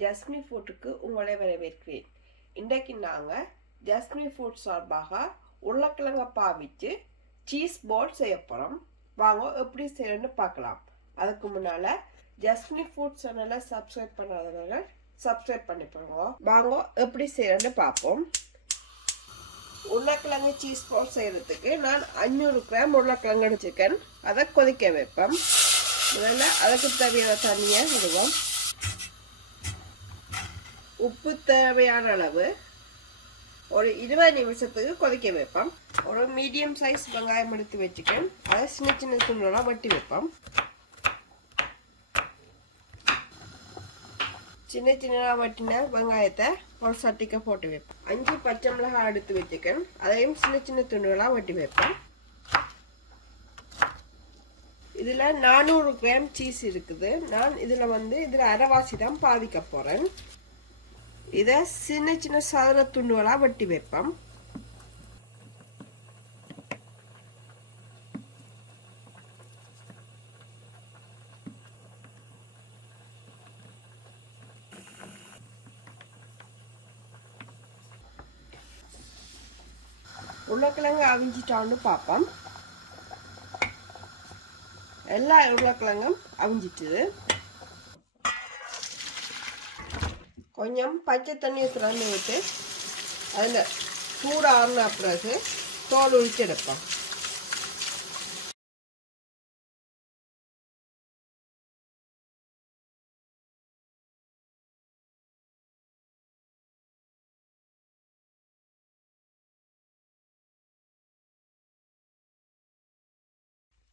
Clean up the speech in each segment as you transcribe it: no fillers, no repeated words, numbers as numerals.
Jasmine ஃபுட்டுக்கு உங்களை வரவேற்கிறேன். இன்றைக்கு நாங்கள் ஜஸ்மின் ஃபுட் சார்பாக உருளைக்கிழங்கை பாவிச்சு சீஸ் பால் செய்ய போகிறோம். வாங்க எப்படி செய்யணும்னு பார்க்கலாம். அதுக்கு முன்னால் ஜஸ்மின் ஃபுட் சேனலை சப்ஸ்கிரைப் பண்ணாதவர்கள் சப்ஸ்கிரைப் பண்ணிப்போங்க. வாங்க எப்படி செய்யணும்னு பார்ப்போம். உருளைக்கிழங்கு சீஸ் பால் செய்கிறதுக்கு நான் 500 கிராம் உருளைக்கிழங்கு எடுத்துக்கேன். அதை கொதிக்க வைப்பேன். முதல்ல அதுக்கு தேவையான தண்ணியை விடுவோம். உப்பு தேவையான அளவு ஒரு 20 நிமிஷத்துக்கு கொதிக்க வைப்போம். ஒரு மீடியம் சைஸ் வெங்காயம் எடுத்து வச்சுக்கேன். அதை சின்ன சின்ன துண்டெல்லாம் வெட்டி வைப்போம். சின்ன சின்னதாக வெட்டின வெங்காயத்தை ஒரு சட்டிக்கு போட்டு வைப்பேன். 5 பச்சை மிளகாய் எடுத்து வச்சுக்கேன். அதையும் சின்ன சின்ன துண்டுகளாக வெட்டி வைப்பேன். இதில் 400 கிராம் சீஸ் இருக்குது. நான் இதில் அரைவாசி தான் பாதிக்க போகிறேன். இதை சின்ன சின்ன சதுர துண்டுகளாக வெட்டி வைப்போம். உருளைக்கிழங்கு அவிஞ்சிட்டான்னு பார்ப்போம். எல்லா உருளைக்கிழங்கும் அவிஞ்சிட்டுது. கொஞ்சம் பச்சை தண்ணியை திறந்து விட்டு அதில் சூடு ஆறின பிறகு தோல் உரிச்சு எடுப்போம்.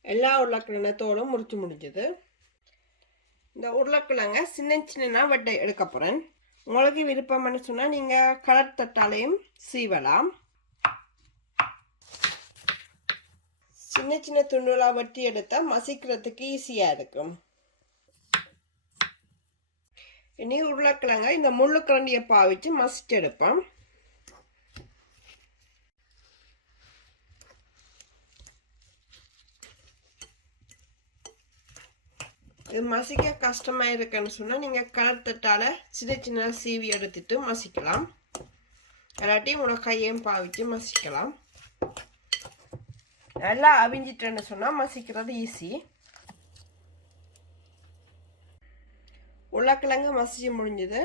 எல்லா உருளைக்கிழங்கு தோலும் முறிச்சு முடிஞ்சது. இந்த உருளைக்கிழங்க சின்ன சின்ன வெட்டை எடுக்க போகிறேன். உங்களுக்கு விருப்பம்னு சொன்னால் நீங்கள் கலர் தட்டாலையும் சீவலாம். சின்ன சின்ன துண்டுகளாக வெட்டி எடுத்தால் மசிக்கிறதுக்கு ஈஸியாக இருக்கும். இனி உருளைக்கிழங்க இந்த முள்ளு கரண்டியை பாவிச்சு மசிச்சு எடுப்போம். இது மசிக்க கஷ்டமாக இருக்குன்னு சொன்னால் நீங்கள் கலர் தட்டால் சின்ன சின்ன சீவி எடுத்துட்டு மசிக்கலாம். இல்லாட்டி உங்களோட கையையும் பாவிச்சு மசிக்கலாம். நல்லா அவிஞ்சிட்டேன்னு சொன்னால் மசிக்கிறது ஈஸி. உருளைக்கிழங்கு மசிச்சு முடிஞ்சது.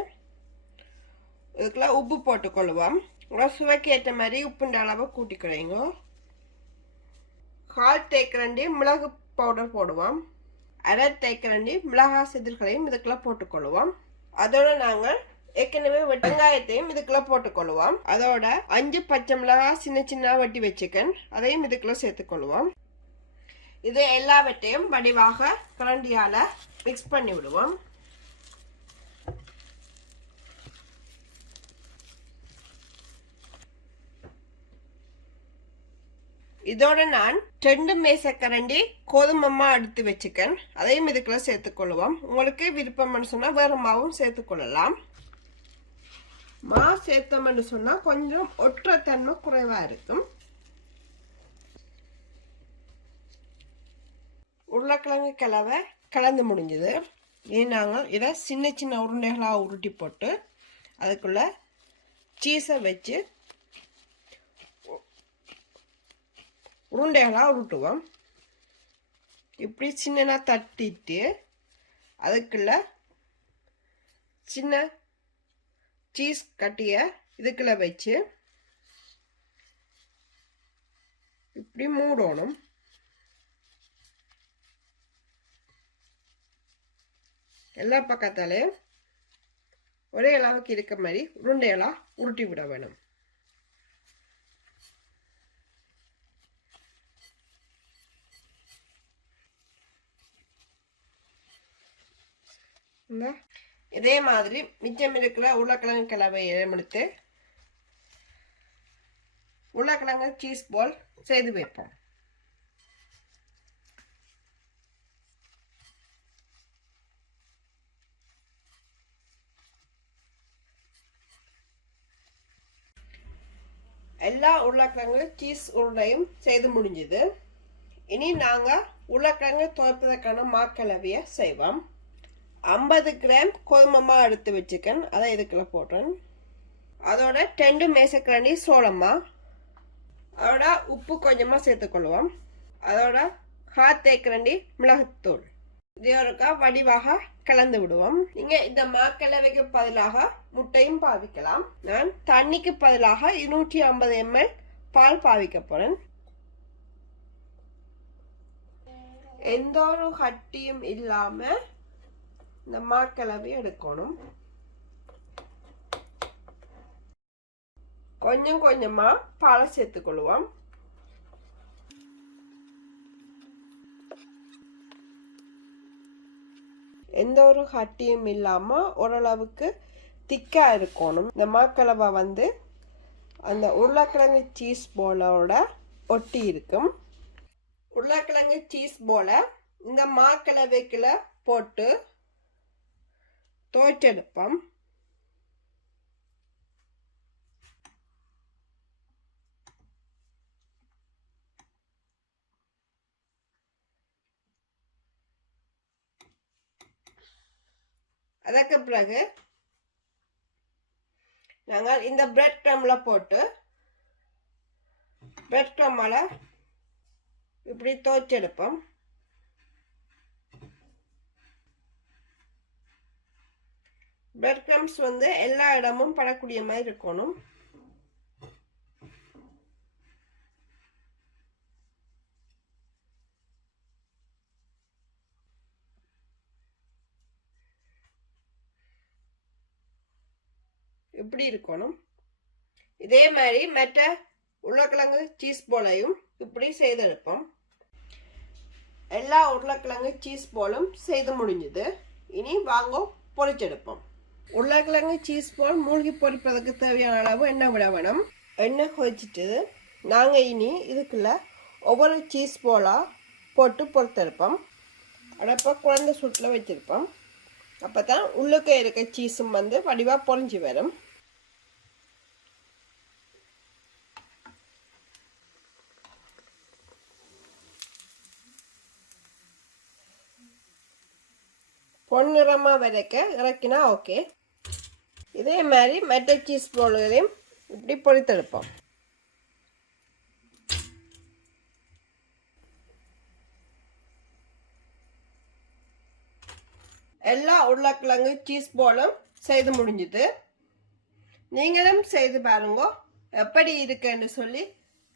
இதுக்குள்ள உப்பு போட்டுக்கொள்ளுவோம். உங்களோட சுவைக்கு ஏற்ற மாதிரி உப்புண்ட அளவை கூட்டிக்கிறீங்க. 1/4 தேக்கரண்டி மிளகு பவுடர் போடுவோம். 1/2 தேக்கரண்டி மிளகாய் செதில்களையும் இதுக்குள்ள போட்டுக்கொள்ளுவோம். அதோட நாங்கள் ஏற்கனவே வெங்காயத்தையும் இதுக்குள்ள போட்டுக்கொள்ளுவோம். அதோட 5 பச்சை மிளகாய் சின்ன சின்ன வெட்டி வச்சுக்கன் அதையும் இதுக்குள்ள சேர்த்துக்கொள்ளுவோம். இது எல்லாவற்றையும் வடிவாக கரண்டியால மிக்ஸ் பண்ணி விடுவோம். இதோட நான் 2 மேசக்கரண்டி கோதுமை மாவு எடுத்து வச்சுக்கேன். அதையும் இதுக்குள்ள சேர்த்துக்கொள்ளுவோம். உங்களுக்கு விருப்பம்னு சொன்னால் வேறு மாவும் சேர்த்துக்கொள்ளலாம். மாவு சேர்த்தோம்னு சொன்னால் கொஞ்சம் ஒற்றைத்தன்மை குறைவாக இருக்கும். உருளைக்கிழங்கு கலவை கலந்து முடிஞ்சது. இனி நாங்கள் இதை சின்ன சின்ன உருண்டைகளாக உருட்டி போட்டு அதுக்குள்ள சீஸை வச்சு உருண்டைகளாக உருட்டுவோம். இப்படி சின்னனா தட்டிட்டு அதுக்குள்ள சின்ன சீஸ் கட்டிய இதுக்குள்ள வச்சு இப்படி மூடணும். எல்லா பக்கத்தாலையும் ஒரே அளவுக்கு இருக்க மாதிரி உருண்டைகளாக உருட்டி விட வேணும். இதே மாதிரி மிச்சம் இருக்கிற உருளைக்கிழங்கு கலவையை எடுத்து உருளைக்கிழங்கு சீஸ் பால் செய்து வைப்போம். எல்லா உருளைக்கிழங்கு சீஸ் உருண்டையும் செய்து முடிஞ்சது. இனி நாங்கள் உருளைக்கிழங்கு துவைப்பதற்கான மாக்கலவையை செய்வோம். 50 கிராம் கோதுமை மாவு எடுத்து வச்சுக்கேன், அதை இதுக்குள்ள போடுறேன். அதோட 2 மேசக்கரண்டி சோளமா, அதோட உப்பு கொஞ்சமா சேர்த்துக்கொள்வோம். அதோட 1/2 தேக்கரண்டி மிளகுத்தூள். இதோருக்கா வடிவாக கலந்து விடுவோம். நீங்க இந்த மாக்கலவைக்கு பதிலாக முட்டையும் பாவிக்கலாம். நான் தண்ணிக்கு பதிலாக 250 ml பால் பாவிக்க போறேன். எந்த ஒரு கட்டியும் இல்லாம இந்த மாக்கலவை எடுக்கணும். கொஞ்சம் கொஞ்சமா பாலை சேர்த்துக்கொள்வோம். எந்த ஒரு கட்டியும் இல்லாம ஓரளவுக்கு திக்கா இருக்கணும். இந்த மாக்கலவை வந்து அந்த உருளைக்கிழங்கு சீஸ் போலோட ஒட்டி இருக்கும். உருளைக்கிழங்கு சீஸ் போல இந்த மாக்கலவைக்குள்ள போட்டு துவைச்செடுப்போம். அதற்கு பிறகு நாங்கள் இந்த பிரெட் க்ரம்ல போட்டு பிரெட் க்ரம்மால இப்படி துவைச்செடுப்போம். பிரெட் க்ரம்ஸ் வந்து எல்லா இடமும் படக்கூடிய மாதிரி இருக்கணும். இப்படி இருக்கணும். இதே மாதிரி மற்ற உருளைக்கிழங்கு சீஸ் போலையும் இப்படி செய்தெடுப்போம். எல்லா உருளைக்கிழங்கு சீஸ் போலும் செய்து முடிஞ்சது. இனி வாங்க பொரிச்செடுப்போம். உருளைக்கிழங்கு சீஸ் போல் மூழ்கி பொரிப்பதற்கு தேவையான அளவு எண்ணெய் விட வேணும். எண்ணெய் கொதிச்சிட்டு நாங்கள் இனி இதுக்குள்ள ஒவ்வொரு சீஸ் போலா போட்டு பொறுத்தெடுப்போம். அடப்ப குழந்தை சுட்டில் வச்சிருப்போம். அப்போ தான் உள்ளுக்க இருக்க சீஸும் வந்து வடிவாக பொரிஞ்சு வரும். பொன்னிறமாக வரைக்க இறக்கினா ஓகே. இதே மாதிரி மற்ற சீஸ் போல்களையும் இப்படி பொரித்தெடுப்போம். எல்லா உருளைக்கிழங்கு சீஸ் போலும் செய்து முடிஞ்சுது. நீங்களும் செய்து பாருங்க, எப்படி இருக்குன்னு சொல்லி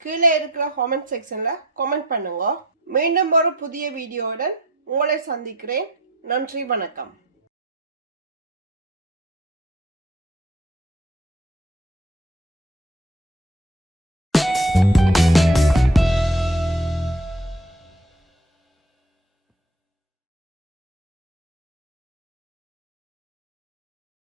கீழே இருக்கிற கமெண்ட் செக்ஷனில் கமெண்ட் பண்ணுங்க. மீண்டும் ஒரு புதிய வீடியோவுடன் உங்களை சந்திக்கிறேன். நன்றி, வணக்கம்.